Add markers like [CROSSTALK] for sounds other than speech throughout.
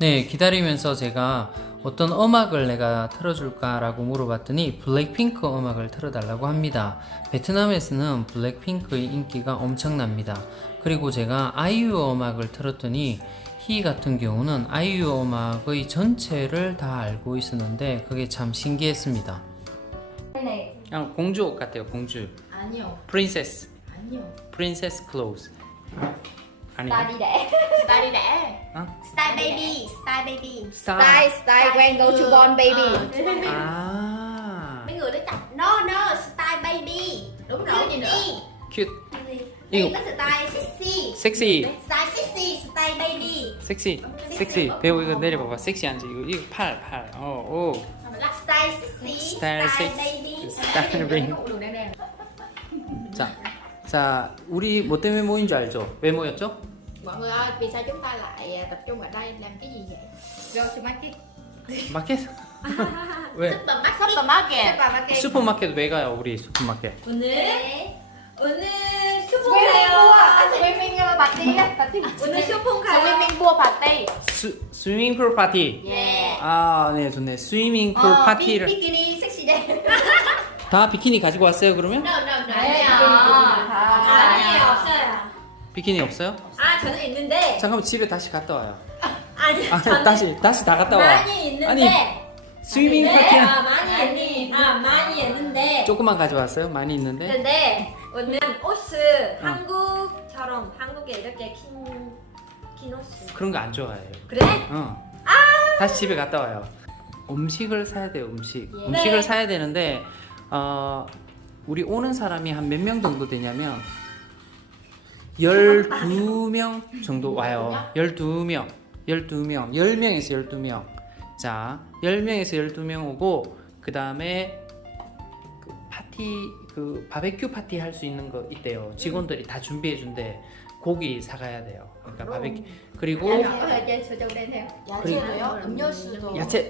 네, 기다리면서 제가 어떤 음악을 내가 틀어줄까라고 물어봤더니 블랙핑크 음악을 틀어달라고 합니다. 베트남에서는 블랙핑크의 인기가 엄청납니다. 그리고 제가 아이유 음악을 틀었더니 희 같은 경우는 아이유 음악의 전체를 다 알고 있었는데 그게 참 신기했습니다. cái này 아, 공주 옷 같아요, 공주. 아니요 프린세스, 아니요 프린세스 클로즈. Ta 아니요. đi đẻ ta đi đẻ 어? Style baby, style baby. style style when go to born baby 아, Mấy người nó chặt no no style baby. đúng Cute rồi gì nữa. 큐트. Đây 이거 nó style sexy. 섹시. Style sexy, style baby. 섹시 섹시 배우 이거 내려봐봐 섹시한지 이거 이거 팔 팔 어오 Style sexy, Style style, sexy. baby. 스타일 링. 자, 자 우리 뭐 때문에 모인 줄 알죠? 왜 모였죠? Mọi người ơi vì sao chúng ta lại tập trung ở đây làm cái gì vậy go to market 마켓? 왜? Supermarket Supermarket. 슈퍼마켓 왜 가요 우리 슈퍼마켓? 오늘 네. 오늘 pool 가요. à swimming uh, party á party 오늘 쇼핑 가요. swimming pool party 수, 스위밍풀 파티 Yeah. 아네 좋네 스위밍풀 Ờ, 파티를 bikini sexy day. 다 비키니 가지고 왔어요 그러면? No, no, no. 아니에요. 아니에요 없어요. 비키니 없어요? 아 저는 있는데 잠깐만 집에 다시 갔다 와요 아니 아 저는 다시 다시 다 갔다 와 많이 있는데 아니, 스위밍 네, 파티는 아, 많이 있는 아 많이 있는데 조금만 가져왔어요? 많이 있는데? 근데 오늘 옷을 어. 한국처럼 한국에 이렇게 긴, 긴 옷을 그런 거 안 좋아해요 그래? 어. 다시 집에 갔다 와요. 음식을 사야 돼요. 음식. 예. 음식을 네. 사야 되는데 어, 우리 오는 사람이 한 몇 명 정도 되냐면 12명 정도 와요. 12명. 12명. 10명에서 12명. 자, 10명에서 12명 오고 그다음에 그 파티 그 바베큐 파티 할 수 있는 거 있대요. 직원들이 다 준비해 준대. 고기 사가야 돼요. 그러니까 바베큐 그리고 đen theo 야채도요? 음료수도. 야채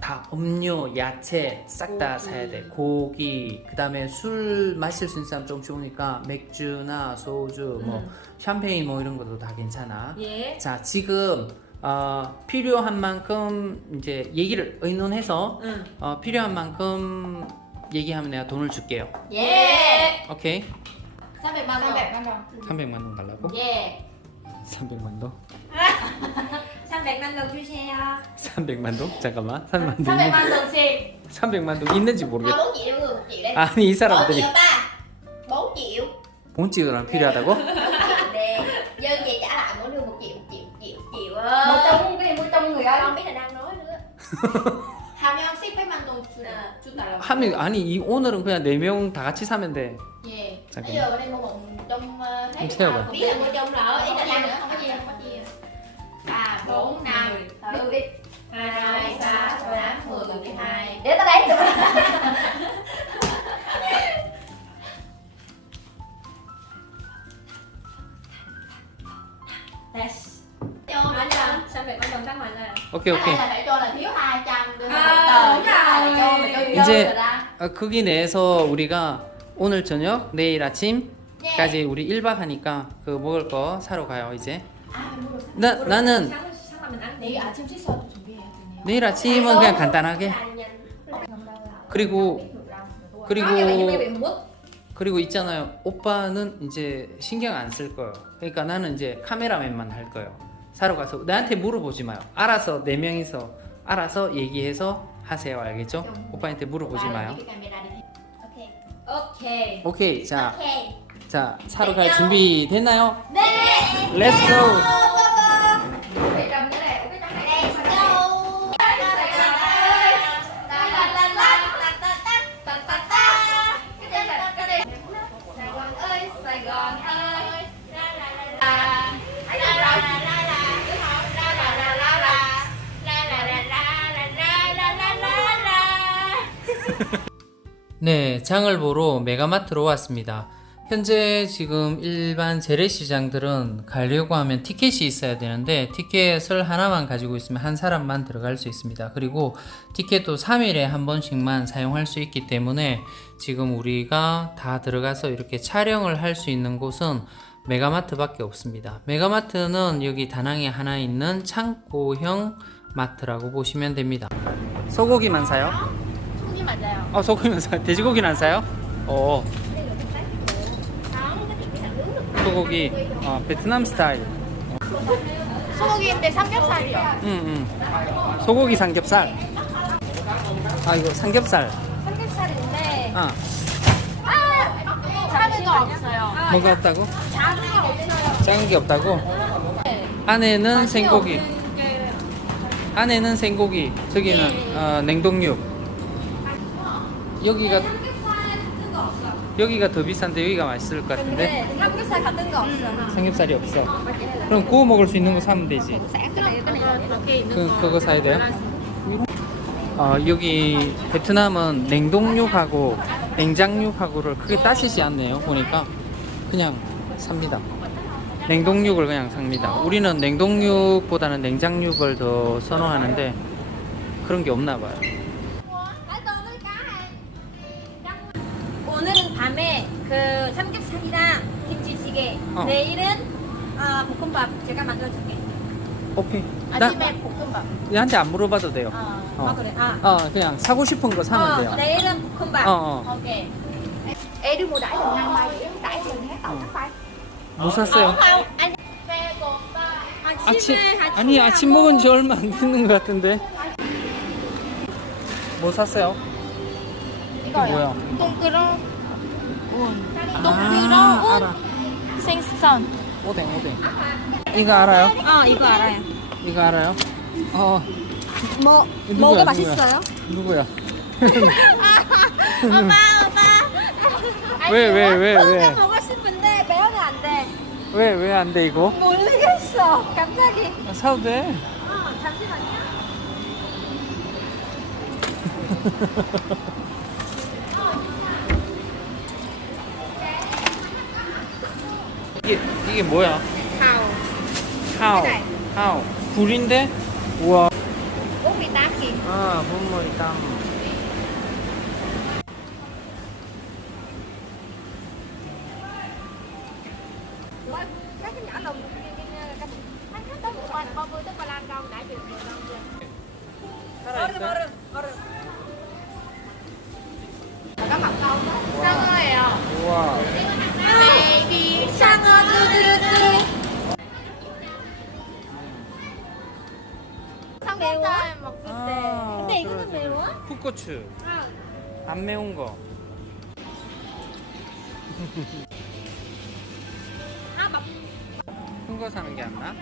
다 음료, 야채 싹다 사야 돼. 고기, 그다음에 술 마실 수 있는 사람 좀 좋으니까 맥주나 소주, 뭐 샴페인 뭐 이런 것도 다 괜찮아. 예. 자 지금 어, 필요한 만큼 이제 얘기를 의논해서 응. 어, 필요한 만큼 얘기하면 내가 돈을 줄게요. Yeah. 오케이? 300 man 300 man rồi 300만 원 달라고? yeah 300만 원? 300만 원 주세요. 300만 동? 잠깐만. 300만 동. 300 man đồng tiền 300만 동 있는지 모르겠다. 4 triệu người 1 triệu đây. 아니 이 4 사람들이 triệu ba. 4 triệu. 본직은 필요하다고? Nè, dân vậy trả lại mỗi người 1 triệu, 1 triệu, 1 triệu, 1 triệu một ơi. trong cái gì một trong người ơi Con biết là đang nói nữa. 하면 10만 동 À. 준다라고 하면 아니 이 오늘은 그냥 네 명 다 같이 사면 돼. yeah sao cũng giờ đây mua một trong ờ, hết sao biết là mua trong rồi. Ý là ra nữa không có gì không có chia ba bốn năm. Thử đi hai ba tám mười mười hai. Để tao đấy Yes. Cho mạnh lần, sao việc mạnh lần các mạnh là. Ok ok. Cái này là phải cho là thiếu 200 đưa một tờ. 아, 그게 내에서 우리가 오늘 저녁, 내일 아침까지 우리 1박 하니까 그 먹을 거 사러 가요 이제. được 나 나는 안 내일 돼. 아침 식사도 준비해야 되네요 내일 아침은 그냥 간단하게. 그리고 그리고 그리고 있잖아요. 오빠는 이제 신경 안 쓸 거예요. 그러니까 나는 이제 카메라맨만 할 거예요. 사러 가서 나한테 물어보지 마요. 알아서 네 명이서 알아서 얘기해서 하세요. 알겠죠? 오빠한테 물어보지 마요. 오케이. 오케이. 자, Ok. 자 사러 갈 준비 됐나요? 네. Let's go. 네, 장을 보러 메가마트로 왔습니다. 현재 지금 일반 재래시장들은 가려고 하면 티켓이 있어야 되는데 티켓을 하나만 가지고 있으면 한 사람만 들어갈 수 있습니다. 그리고 티켓도 3일에 한 번씩만 사용할 수 있기 때문에 지금 우리가 다 들어가서 이렇게 촬영을 할 수 있는 곳은 메가마트밖에 없습니다. 메가마트는 여기 다낭에 하나 있는 창고형 마트라고 보시면 됩니다. 소고기만 사요? 소고기 맞아요. 어, 소고기만 사요. 돼지고기는 안 사요? 어, 소고기 어, 베트남 스타일. 소고기인데 삼겹살이요. 응, 응. 소고기 삼겹살. 아, 이거 삼겹살. 삼겹살인데 아, 아, 작은 거 없어요. 뭐가 없다고? 작은 거 없어요. 작은 게 없다고? 안에는 생고기. 안에는 생고기. 저기는 어, 냉동육. 여기가 여기가 더 비싼데 여기가 맛있을 것 같은데 근데 삼겹살 같은 거 없어. 삼겹살이 없어. 그럼 구워 먹을 수 있는 거 사면 되지. 이렇게 있는 그 그거 사야 돼요? 어, 여기 베트남은 냉동육하고 냉장육하고를 크게 따지지 않네요. 보니까 그냥 삽니다. 냉동육을 그냥 삽니다. 우리는 냉동육보다는 냉장육을 더 선호하는데 그런 게 없나 봐요. 어. 내일은 아, 볶음밥 제가 만들어줄게. 오케이. 아침에 볶음밥. 얘한테 안 물어봐도 돼요. 어. 어. 아 그래. 아. 어, 그냥 사고 싶은 거 sa면 어, 돼요. 내일은 볶음밥. 어, 어. 오케이. Ê đi mua đãi lần năm bay đãi lần hết tàu chắc bay 뭐 샀어요? 아침 아침에 아니 아침 먹은 지 얼마 안 됐는 것 같은데. 뭐 샀어요? 이게 뭐야? 동그러 운. 아. 운. 생선. 오뎅 오뎅. 이거 알아요? 어 이거 알아요. 이거 알아요? 어 뭐 누구야, 뭐가 누구야? 맛있어요? 누구야? [LAUGHS] 엄마 엄마. 왜 왜 왜 왜? 먹고 싶은데 매우면 안 돼. 왜 왜 안 돼 이거? 모르겠어. 갑자기. 아, 사도 돼. 어 잠시만요. [LAUGHS] 이게 이게 뭐야? 하우 cái này. 하우 굴인데? 우와. 48 nghìn. 아 땀. Các cái nhỏ ba mươi tức ba lan đâu đã chịu nhiều đâu 풋고추. 안 매운 거. 아 막. 큰거 사는 게 안 나?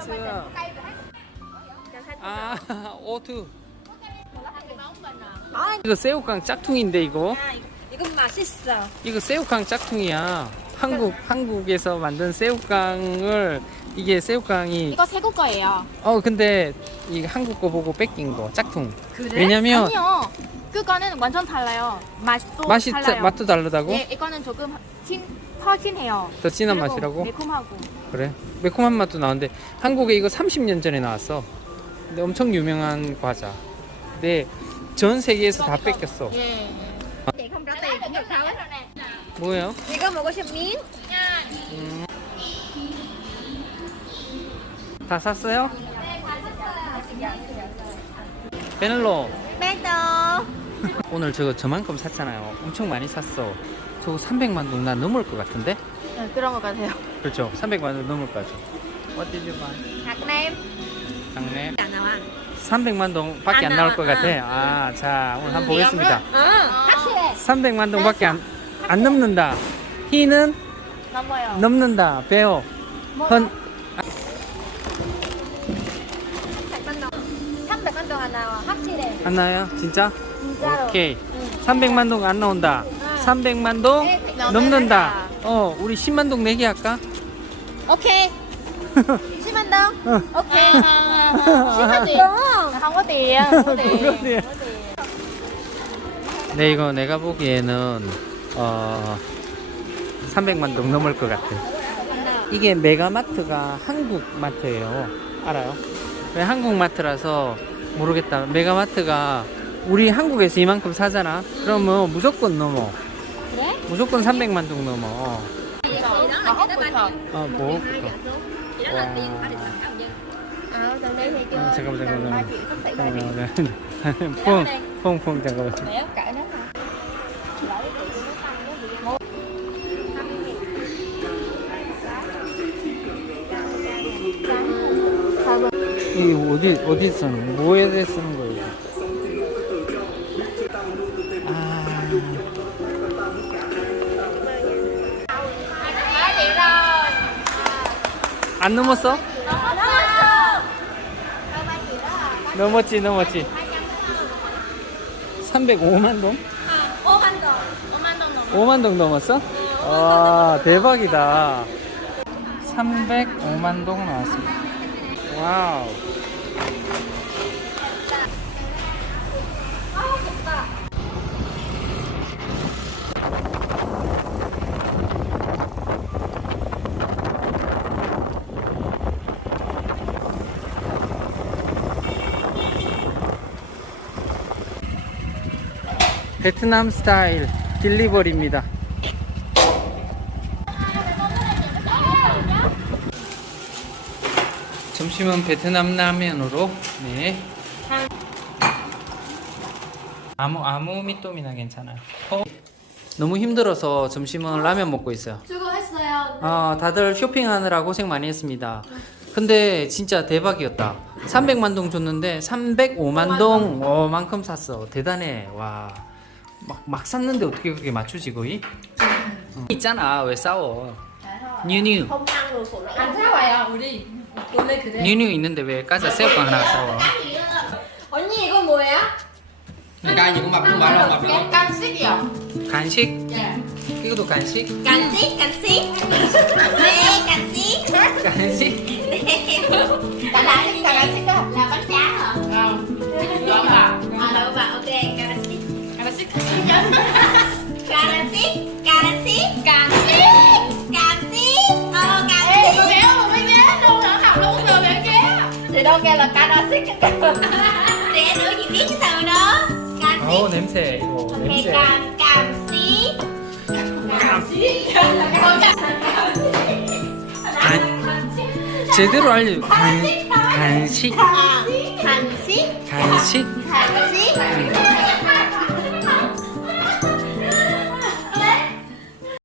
Sữa. 아 아, 이거 새우깡 짝퉁인데 이거? 야, 이건 맛있어. 이거 새우깡 짝퉁이야. 한국 한국에서 만든 새우깡을 이게 새우깡이 이거 태국 거예요. 어 근데 이 한국 거 보고 뺏긴 거 짝퉁. 그래? 왜냐면 아니요. 그거는 완전 달라요. 맛도 맛이 달라요. 다- 맛도 다르다고? 예, 이거는 조금 진, 더 진해요. 더 진한 그리고 맛이라고? 매콤하고. 그래? 매콤한 맛도 나는데 한국에 이거 30년 전에 나왔어. 근데 엄청 유명한 과자. 근데 전 세계에서 다 뺏겼어. 예. Chị không trả tiền cũng được đâu. 뭐예요? 이거 먹고 싶니? 음. 다 샀어요? 베넬로 빼도. [LAUGHS] 오늘 저거 저만큼 샀잖아요. 엄청 많이 샀어. 저거 300만 동나 넘을 것 같은데? 네, 그런 것 같아요. 그렇죠. 300만 동 넘을 것 같죠. What did you buy? Hạt nem. 장래 안 나와. 300만 동밖에 안안 나올 것 나와. 같아. 아, 자 오늘 한번 보겠습니다. 어, 확실해. 300만 동밖에 안, 안 넘는다. 희는 넘어요. 넘는다. 배워. 헌 300만 동. 300만 동안 나와. 확실해. 안 나요? 진짜? 진짜로. 오케이. 300만 동 안 나온다. 300만 동 넘는다. 어, 우리 10만 동 내기 할까? 오케이. [LAUGHS] 10만 동. 어. 오케이. Không có tiền. Không có tiền. Không có tiền. không có tiền. 네, 이거 내가 보기에는 어 300만 동 넘을 것 같아. 이게 메가마트가 한국 마트예요. 알아요? 왜 한국 마트라서 모르겠다. 메가마트가 우리 한국에서 이만큼 사잖아. 그러면 무조건 넘어. 그래? 무조건 300만 동 넘어. Đó là cái đó 어, 뭐? Thì đó là tiền ba thằng đây thì chưa 음, 잠깐만, 잠깐만. 3 triệu sắp xỉ 3 triệu 퐁, 퐁, 퐁, 잠깐만. Mẹ cỡ nó mà Lỡ cái chị nó tăng nó bị mua 이 어디 어디 쓰는 거? 뭐에 대해 쓰는 거예요? 아, 안 넘었어? 넘었지, 넘었지. 305만 동? Anh rồi Ô anh đồng đồng 5만 동 넘었어? 와, 대박이다. 305만 동 나왔습니다. 와우. 베트남 스타일 딜리버리입니다. 점심은 베트남 라면으로 네. 아무 아무 밑도미나 괜찮아요. 어? 너무 힘들어서 점심은 라면 먹고 있어요. 수고했어요 아, 다들 쇼핑하느라 고생 많이 했습니다. 근데 진짜 대박이었다. 300만 동 줬는데 305만 동 어, 만큼 샀어. 대단해. 와. 막, 막 샀는데 어떻게 그렇게 맞추지 거의? 어. 있잖아. 왜 싸워? 뉴뉴. Vậy à? Uri Uri 그래 뉴뉴 있는데 왜 까자 새우깡 하나 싸워? 언니 이건 뭐예요? 그러니까 이거 막 말아 막 gì ạ? 간식? Dạ 이것도 간식? 간식 간식 네 간식 간식? Xích đó Là bánh tráng hả? Cà lá xích 간식 간식 간식 Cà 간식 어 Ê, 간식 con kéo mà mới ghé luôn hả? Học luôn rồi mẹ kéo Thì đâu kêu là cà lá xích để nữa gì biết cái từ đó 간식 어 냄새. 이거 ok 냄새. 간 간식 간 제대로 알려. 간 간식. à 간식 간식. 간식